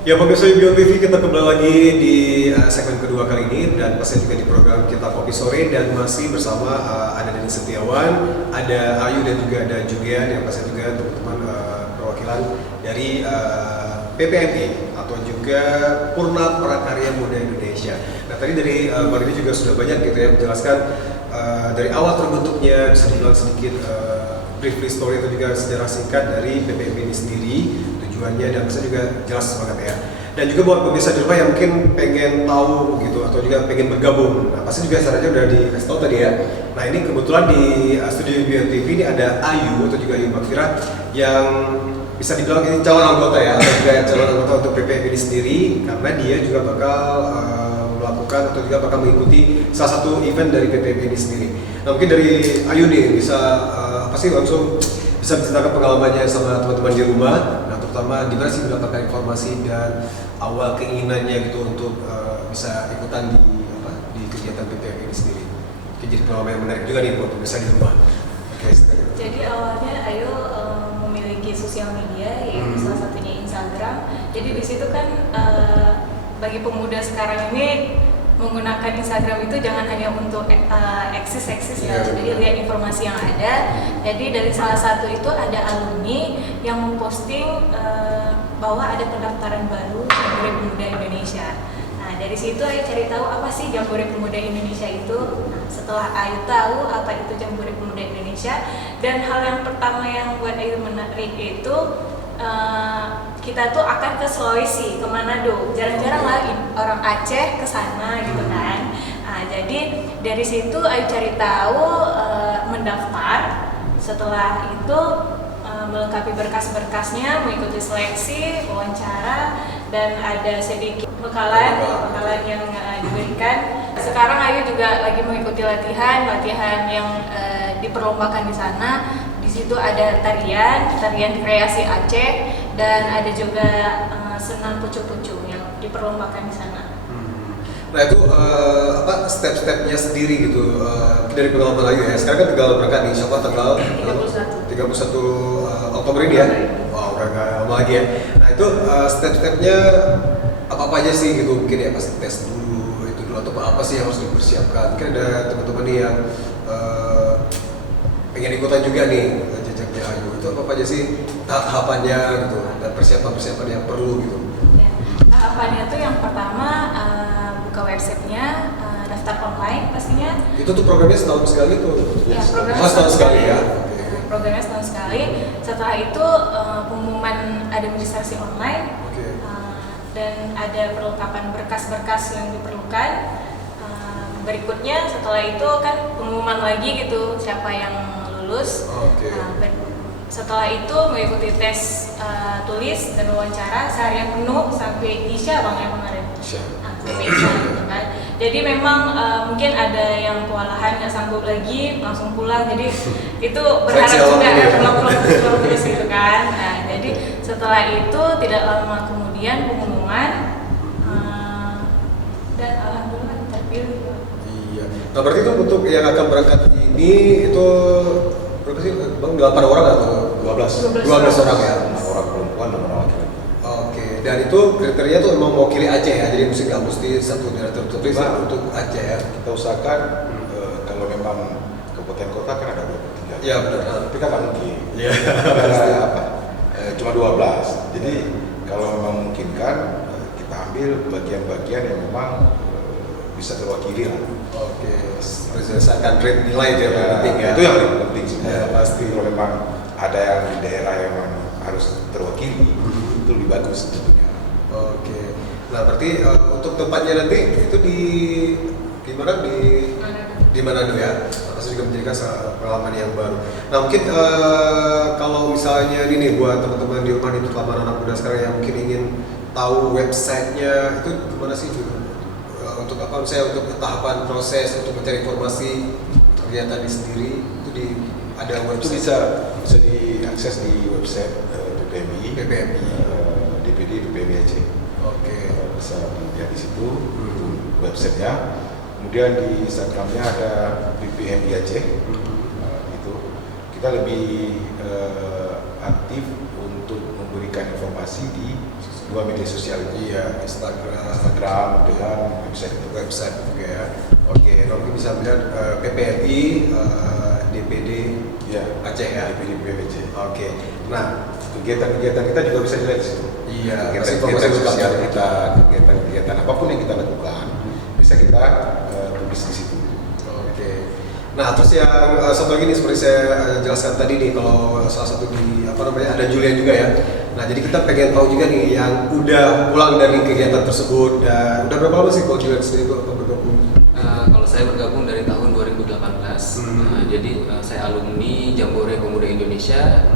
Ya pemirsa Bio TV, kita kembali lagi di segmen kedua kali ini dan pasti juga di program kita Kopi Sore dan masih bersama ada Denny Setiawan, ada Ayu dan juga ada Julian yang pasti juga teman-teman perwakilan dari PPMI atau juga Purna Prakarya Muda Indonesia. Nah tadi dari Bang Denny juga sudah banyak gitu ya menjelaskan dari awal terbentuknya, bisa dibilang sedikit brief story atau juga sejarah singkat dari PPMI ini sendiri, tujuannya dan bisa juga jelas banget ya. Dan juga buat pemirsa di rumah yang mungkin pengen tahu gitu atau juga pengen bergabung, nah pasti juga caranya udah dikasih tahu tadi ya. Nah ini kebetulan di studio Bio TV ini ada Ayu atau juga Ayu Makfira yang bisa dibilang ini calon anggota ya, atau juga calon anggota untuk PPMI ini sendiri, karena dia juga bakal melakukan atau juga bakal mengikuti salah satu event dari PPMI ini sendiri. Nah mungkin dari Ayu nih bisa pasti langsung bisa menceritakan pengalamannya sama teman-teman di rumah, nah terutama di mana sih mendapatkan informasi dan awal keinginannya gitu untuk bisa ikutan di kegiatan PPMI ini sendiri. Oke, jadi pengalaman yang menarik juga nih buat pemirsa di rumah. Oke, jadi awalnya Ayu memiliki sosial media, yaitu salah satunya Instagram. Jadi di situ kan bagi pemuda sekarang ini menggunakan Instagram itu jangan hanya untuk eksis ya, jadi lihat informasi yang ada. Jadi dari salah satu itu ada alumni yang memposting bahwa ada pendaftaran baru Jambore Pemuda Indonesia. Nah dari situ Ayu cari tahu apa sih Jambore Pemuda Indonesia itu. Nah, setelah Ayu tahu apa itu Jambore Pemuda Indonesia, dan hal yang pertama yang buat Ayu menarik itu kita tuh akan ke Sulawesi, ke Manado. Jarang-jarang lah orang Aceh ke sana gitu kan. Nah, jadi dari situ Ayu cari tahu, mendaftar. Setelah itu melengkapi berkas-berkasnya, mengikuti seleksi, wawancara, dan ada sedikit bekalan yang diberikan. Sekarang Ayu juga lagi mengikuti latihan yang diperlombakan di sana. Di situ ada tarian kreasi Aceh, dan ada juga senam pucu-pucu yang diperlombakan di sana. Nah itu step-stepnya sendiri gitu dari pengalaman Ayu ya. Sekarang kan tinggal berangkat nih, siapa tanggal 31 Oktober ini ya. Wow, udah gak lama lagi ya. Nah itu step-stepnya apa aja sih gitu, mungkin ya pasti tes dulu atau apa sih yang harus dipersiapkan. Mungkin ada teman-teman nih yang pengen ikutan juga nih jejaknya Ayu, itu apa aja sih tahapannya gitu dan persiapan yang perlu gitu. Ya, tahapannya tuh yang pertama buka websitenya, daftar online pastinya. Itu tuh programnya setahun sekali tuh. Ya, programnya setahun sekali ya. Programnya setahun sekali. Setelah itu pengumuman administrasi online. Dan ada perlengkapan berkas-berkas yang diperlukan. Berikutnya setelah itu kan pengumuman lagi gitu siapa yang lulus. Setelah itu mengikuti tes tulis dan wawancara seharian penuh sampai Isya Bang yang kemarin. Sampai Isya gitu kan. Jadi memang mungkin ada yang kewalahan nggak sanggup lagi langsung pulang, jadi itu berharap juga pulang terus gitu kan. Nah jadi setelah itu tidak lama kemudian pengumuman dan alhamdulillah terpilih. Iya. Nah berarti itu untuk yang akan berangkat ini itu berapa sih Bang, 8 orang atau 12 orang ya? 6 orang perempuan, 6 orang laki-laki. Oke, dan itu kriteria tuh memang mewakili Aceh ya, jadi nggak mesti satu daerah tertentu untuk Aceh ya. Kita usahakan kalau memang kabupaten kota kan ada 23. Iya benar. Tapi kan nggak mungkin. Iya. Cuma 12. Jadi kalau memang memungkinkan kita ambil bagian-bagian yang memang bisa terwakili lah. Oke, berdasarkan rate nilai itu yang penting ya. Itu yang paling penting sebenarnya. Ya, pasti. Kalau memang ada yang di daerah yang memang harus terwakili, itu lebih bagus tentunya. Oke, nah berarti untuk tempatnya nanti itu di mana di Manado ya? Pasti juga menjadikan pengalaman yang baru. Nah mungkin kalau misalnya ini nih buat teman-teman di rumah itu terutama anak muda sekarang yang mungkin ingin tahu websitenya itu gimana sih juga? Untuk apa misalnya untuk tahapan proses untuk mencari informasi kegiatan ini sendiri itu ada website. Itu bisa diakses di website PPMI, DPD PPMI Aceh. Oke. Bisa dilihat di situ websitenya. Kemudian di Instagramnya ada PPMI Aceh. Itu kita lebih aktif untuk memberikan informasi di dua media sosial itu. Iya, Instagram dengan website juga ya. Oke, kalau mungkin bisa melihat PPRI, DPD ya, Aceh ya. DPD PPC. Oke, nah Kegiatan-kegiatan kita juga bisa dilihat di situ. iya, Kegiatan informasi sosial lengkap. kita, kegiatan apapun yang kita lakukan bisa kita tulis di situ. Oke. Nah, terus yang satu lagi nih seperti saya jelaskan tadi nih, kalau salah satu di ada Julian juga ya. Nah, jadi kita pengen tahu juga nih yang udah pulang dari kegiatan tersebut dan udah berapa lama sih kalau Julian sendiri itu atau bergabung? Kalau saya bergabung dari tahun 2018. Jadi saya alumni Jambore Pemuda Indonesia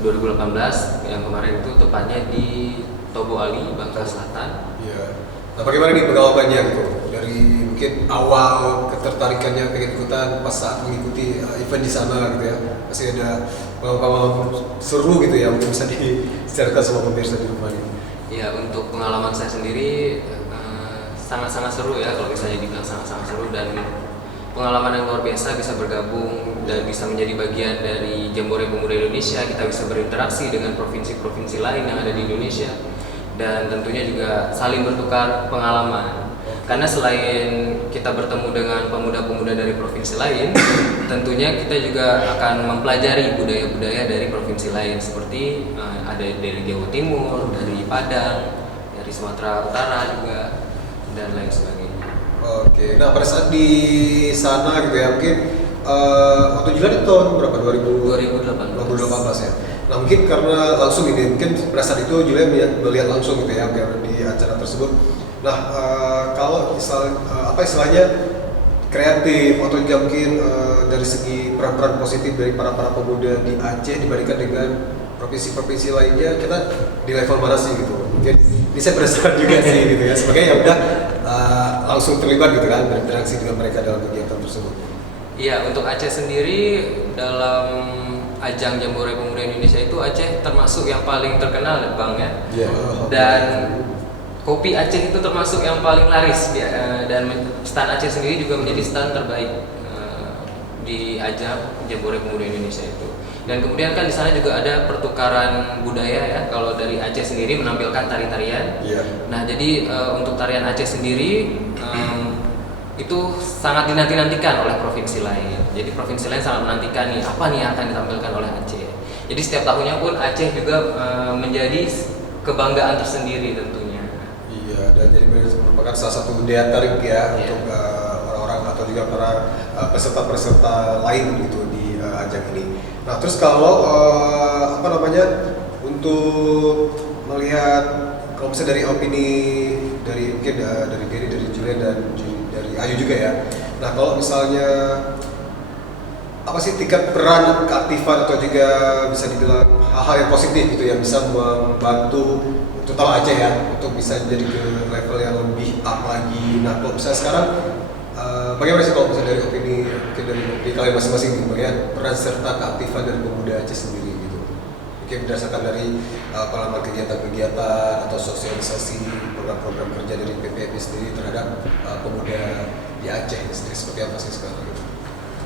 2018 yang kemarin itu tepatnya di Tobo Ali, Bangka Selatan. Iya. Nah, bagaimana nih pengalamannya gitu? Dari mungkin awal ketertarikannya pengen ikutan pas saat mengikuti event di sana gitu ya. Pasti ada pengalaman seru gitu ya, mungkin bisa diceritakan sama pemirsa di rumah ini. Ya, untuk pengalaman saya sendiri sangat-sangat seru ya, kalau misalnya dibilang sangat-sangat seru, dan pengalaman yang luar biasa bisa bergabung dan bisa menjadi bagian dari Jambore Pemuda Indonesia. Kita bisa berinteraksi dengan provinsi-provinsi lain yang ada di Indonesia dan tentunya juga saling bertukar pengalaman. Karena selain kita bertemu dengan pemuda-pemuda dari provinsi lain, tentunya kita juga akan mempelajari budaya-budaya dari provinsi lain, seperti ada dari Jawa Timur, dari Padang, dari Sumatera Utara juga, dan lain sebagainya. Oke, nah pada saat di sana gitu ya, mungkin waktu Julian itu tahun berapa? 2018 ya. Nah mungkin karena langsung ini, mungkin pada saat itu Julian melihat langsung gitu ya di acara tersebut. Nah kalau istilahnya kreatif atau juga mungkin dari segi peran-peran positif dari para pemuda di Aceh dibandingkan dengan provinsi-provinsi lainnya, kita di level mana sih gitu? Mungkin ini saya penasaran juga sih gitu ya. Sebagai yang udah langsung terlibat gitu kan, berinteraksi dengan mereka dalam kegiatan tersebut. Iya, untuk Aceh sendiri dalam ajang Jambore Pemuda Indonesia itu Aceh termasuk yang paling terkenal, Bang ya. Iya. Dan kopi Aceh itu termasuk yang paling laris dan stan Aceh sendiri juga menjadi stan terbaik di ajang Jambore Pemuda Indonesia itu. Dan kemudian kan di sana juga ada pertukaran budaya ya. Kalau dari Aceh sendiri menampilkan tari-tarian. Iya. Nah, jadi untuk tarian Aceh sendiri itu sangat dinanti-nantikan oleh provinsi lain. Jadi provinsi lain sangat menantikan nih apa nih yang akan ditampilkan oleh Aceh. Jadi setiap tahunnya pun Aceh juga menjadi kebanggaan tersendiri tentunya. Iya, dan jadi merupakan salah satu daya tarik ya untuk orang-orang atau juga para peserta-peserta lain gitu di ajang ini. Nah, terus kalau untuk melihat kalau misalnya dari opini dari mungkin dari Gary, dari Julian dan dari Ayu juga ya. Nah, kalau misalnya apa sih tingkat peran keaktifan atau juga bisa dibilang hal-hal yang positif gitu yang bisa membantu terutama Aceh ya untuk bisa jadi ke level yang lebih up lagi. Nah, kalau misalnya sekarang bagaimana sih kalau misalnya dari opini mungkin dari kalian masing-masing gitu, melihat peran serta keaktifan dari pemuda Aceh sendiri gitu, mungkin berdasarkan dari pengalaman kegiatan-kegiatan atau sosialisasi program-program kerja dari PPMI sendiri terhadap pemuda di Aceh sendiri, seperti apa sih sekarang gitu?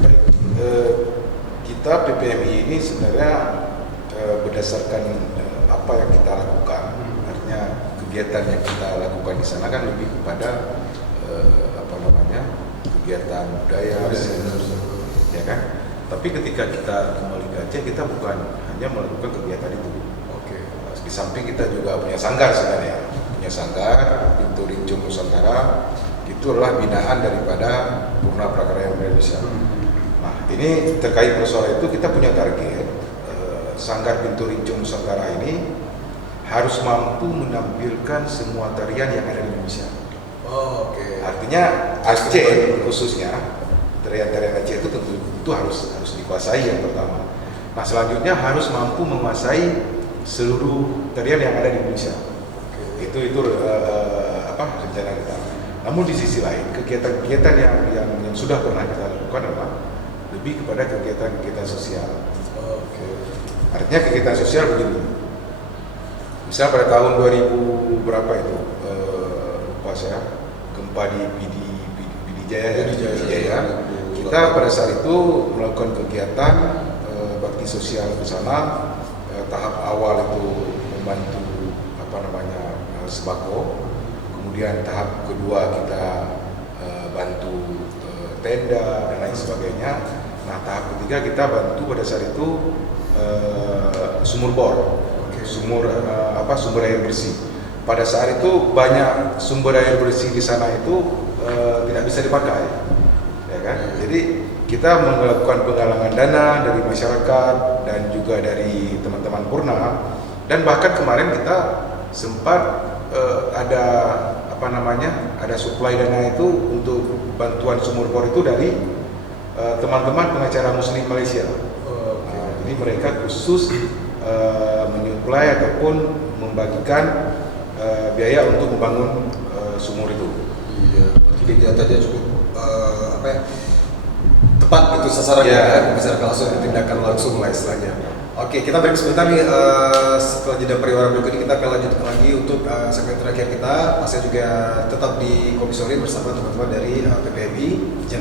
Baik, kita PPMI ini sebenarnya berdasarkan apa yang kita lakukan, artinya kegiatan yang kita lakukan di sana kan lebih kepada kegiatan budaya, ya kan. Tapi ketika kita kembali ke Aceh, kita bukan hanya melakukan kegiatan itu. Oke. Di samping kita juga punya sanggar sebenarnya, punya sanggar Pintu Rincung Nusantara. Itu adalah binaan daripada Purna Prakarya Indonesia. Nah, ini terkait persoalan itu kita punya target sanggar Pintu Rincung Nusantara ini harus mampu menampilkan semua tarian yang ada di Indonesia. Oh, oke. Artinya Aceh khususnya tarian-tarian Aceh itu tentu itu harus dikuasai yang pertama. Nah, selanjutnya harus mampu menguasai seluruh tarian yang ada di Indonesia. Oke. Itu rencana kita. Namun di sisi lain kegiatan-kegiatan yang sudah pernah kita lakukan adalah lebih kepada kegiatan-kegiatan sosial. Oke. Artinya kegiatan sosial begini. Misal pada tahun 2000 berapa itu lupa saya, gempa di Pidijaya. Kita pada saat itu melakukan kegiatan bakti sosial di sana, tahap awal itu membantu sembako, kemudian tahap kedua kita bantu tenda dan lain sebagainya. Nah, tahap ketiga kita bantu pada saat itu sumur bor, sumber air bersih. Pada saat itu banyak sumber air bersih di sana itu tidak bisa dipakai, ya kan? Jadi kita melakukan penggalangan dana dari masyarakat dan juga dari teman-teman Purna, dan bahkan kemarin kita sempat ada suplai dana itu untuk bantuan sumur bor itu dari teman-teman pengacara Muslim Malaysia. Jadi mereka khusus menyuplai ataupun membagikan biaya untuk membangun sumur itu. Iya, jadi kegiatannya cukup tepat itu sasarannya, kan? Bisa langsung ditindakan langsung lah istilahnya. Oke, kita break sebentar nih. Setelah jeda pariwara berikut ini kita akan lanjutkan lagi untuk segmen terakhir kita. Pastinya juga tetap di Komisori bersama teman-teman dari PPMI. Jangan